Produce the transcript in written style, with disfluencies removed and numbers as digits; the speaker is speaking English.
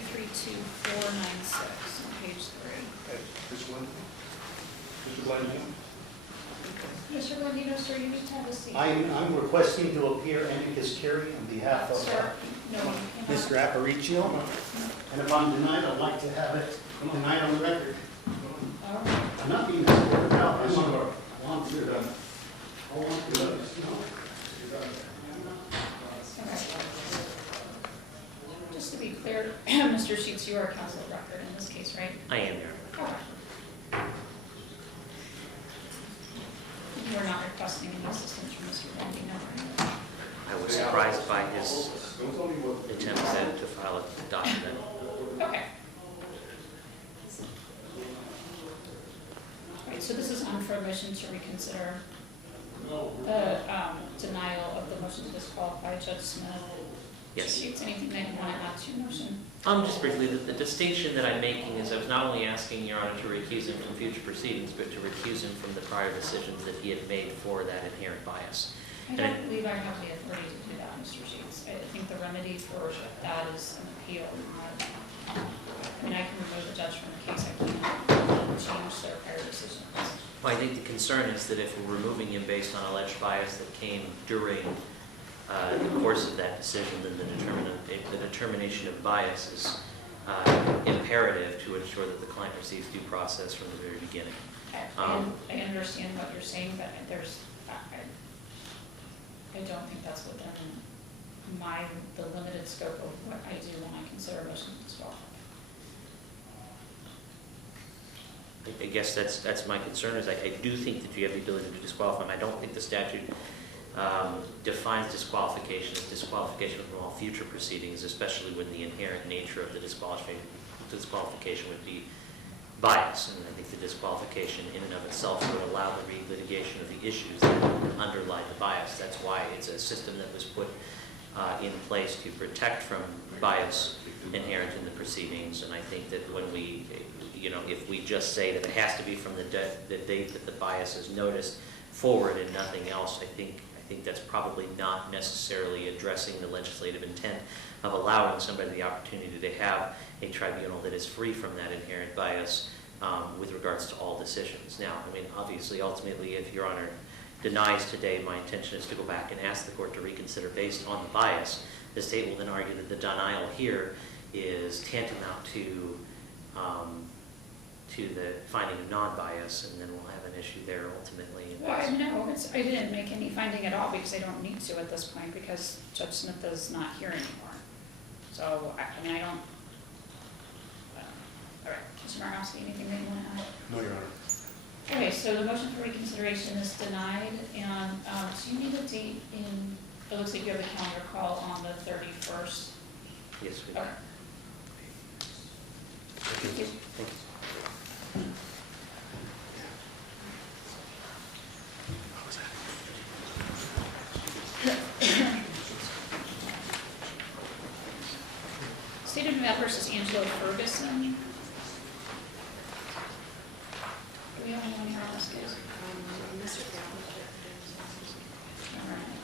332496 on page 3. Which one? Mr. Blandino? Mr. Blandino, sir, you need to have a seat. I'm requesting to appear Amicus Curiae on behalf of Sir, no, you cannot. Mr. Aparcio. And if I'm denied, I'd like to have it denied on the record. All right. I'm not being escorted out. I want to You're done. I want to let us know. Just to be clear, Mr. Sheets, you are counsel of record in this case, right? I am there. Okay. You are not requesting any assistance from Mr. Blandino. I was surprised by his Don't tell me what. attempt to file a document. Okay. Right, so this is on for a motion to reconsider the denial of the motion to disqualify Judge Smith. Yes. Sheets, anything that you want to add to your motion? Just briefly, the distinction that I'm making is I was not only asking Your Honor to recuse him from future proceedings, but to recuse him from the prior decisions that he had made for that inherent bias. I don't believe I have the authority to do that, Mr. Sheets. I think the remedy for that is an appeal. I mean, I can remove the judge from the case. I can't change their prior decisions. Well, I think the concern is that if we're removing him based on alleged bias that came during the course of that decision, then the determination of bias is imperative to ensure that the client receives due process from the very beginning. I understand what you're saying, but I don't think that's within the limited scope of what I do when I consider a motion to disqualify. I guess that's my concern, is I do think that you have the ability to disqualify him. I don't think the statute defines disqualification as disqualification from all future proceedings, especially when the inherent nature of the disqualification would be bias. And I think the disqualification in and of itself would allow the re-litigation of the issues that underlie the bias. That's why it's a system that was put in place to protect from bias inherent in the proceedings. And I think that when we, if we just say that it has to be from the date that the bias is noticed forward and nothing else, I think that's probably not necessarily addressing the legislative intent of allowing somebody the opportunity to have a tribunal that is free from that inherent bias with regards to all decisions. Now, I mean, obviously, ultimately, if Your Honor denies today, my intention is to go back and ask the court to reconsider based on the bias. The state will then argue that the denial here is tantamount to the finding of non-bias, and then we'll have an issue there ultimately. Well, no, I didn't make any finding at all because I don't need to at this point because Judge Smith is not here anymore. So, I don't. All right, Mr. Markowski, anything that you want to add? No, Your Honor. Okay, so the motion for reconsideration is denied, and do you need a date in, it looks like you have a calendar call on the 31st. Yes, we do. Okay. Thank you. Thank you. State of Nevada versus Angelo Ferguson. Do we have anyone here on this case? Mr. Brown. All right.